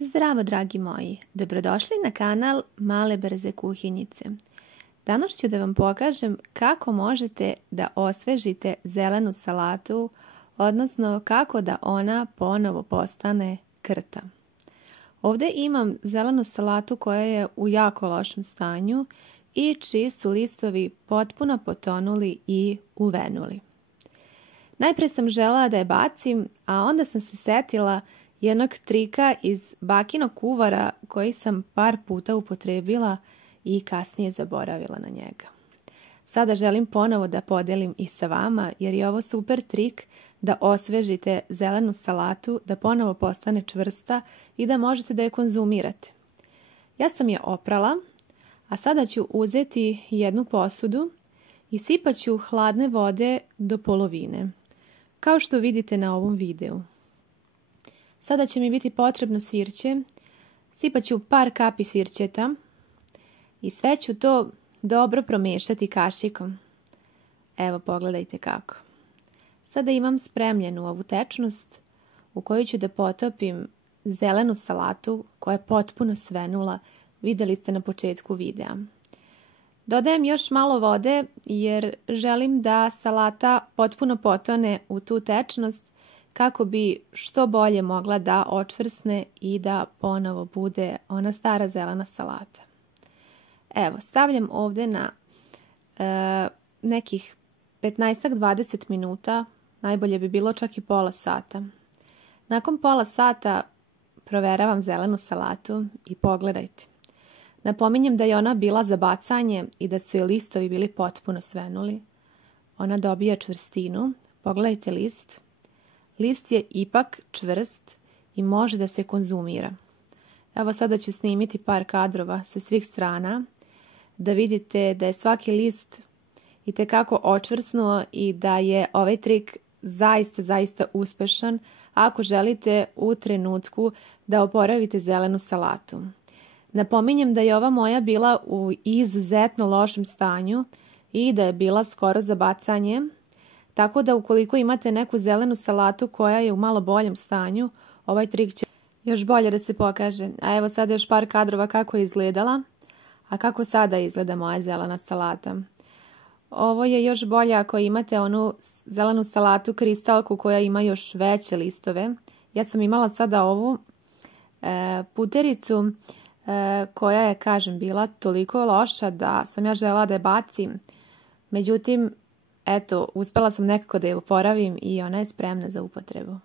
Zdravo, dragi moji! Dobrodošli na kanal Male brze kuhinjice. Danas ću da vam pokažem kako možete da osvežite zelenu salatu, odnosno kako da ona ponovo postane krta. Ovdje imam zelenu salatu koja je u jako lošem stanju i čiji su listovi potpuno potonuli i uvenuli. Najprije sam želela da je bacim, a onda sam se setila jednog trika iz bakinog kuvara koji sam par puta upotrebila i kasnije zaboravila na njega. Sada želim ponovo da podelim i sa vama jer je ovo super trik da osvežite zelenu salatu, da ponovo postane čvrsta i da možete da je konzumirate. Ja sam je oprala, a sada ću uzeti jednu posudu i sipat ću hladne vode do polovine, kao što vidite na ovom videu. Sada će mi biti potrebno sirće, sipat ću par kapi sirćeta i sve ću to dobro promešati kašikom. Evo, pogledajte kako. Sada imam spremljenu ovu tečnost u koju ću da potopim zelenu salatu koja je potpuno svenula, vidjeli ste na početku videa. Dodajem još malo vode jer želim da salata potpuno potone u tu tečnost kako bi što bolje mogla da očvrsne i da ponovo bude ona stara zelena salata. Evo, stavljam ovdje na nekih 15-20 minuta, najbolje bi bilo čak i pola sata. Nakon pola sata proveravam zelenu salatu i pogledajte. Napominjem da je ona bila za bacanje i da su je listovi bili potpuno svenuli. Ona dobija čvrstinu. Pogledajte list. List je ipak čvrst i može da se konzumira. Evo sada ću snimiti par kadrova sa svih strana da vidite da je svaki list itekako očvrsnuo i da je ovaj trik zaista uspešan ako želite u trenutku da oporavite zelenu salatu. Napominjem da je ova moja bila u izuzetno lošem stanju i da je bila skoro za bacanje. Tako da ukoliko imate neku zelenu salatu koja je u malo boljem stanju, ovaj trik će još bolje da se pokaže. A evo sada još par kadrova kako je izgledala, a kako sada izgleda moja zelena salata. Ovo je još bolje ako imate onu zelenu salatu kristalku koja ima još veće listove. Ja sam imala sada ovu putericu koja je, kažem, bila toliko loša da sam ja želela da je bacim. Međutim, eto, uspjela sam nekako da je oporavim i ona je spremna za upotrebu.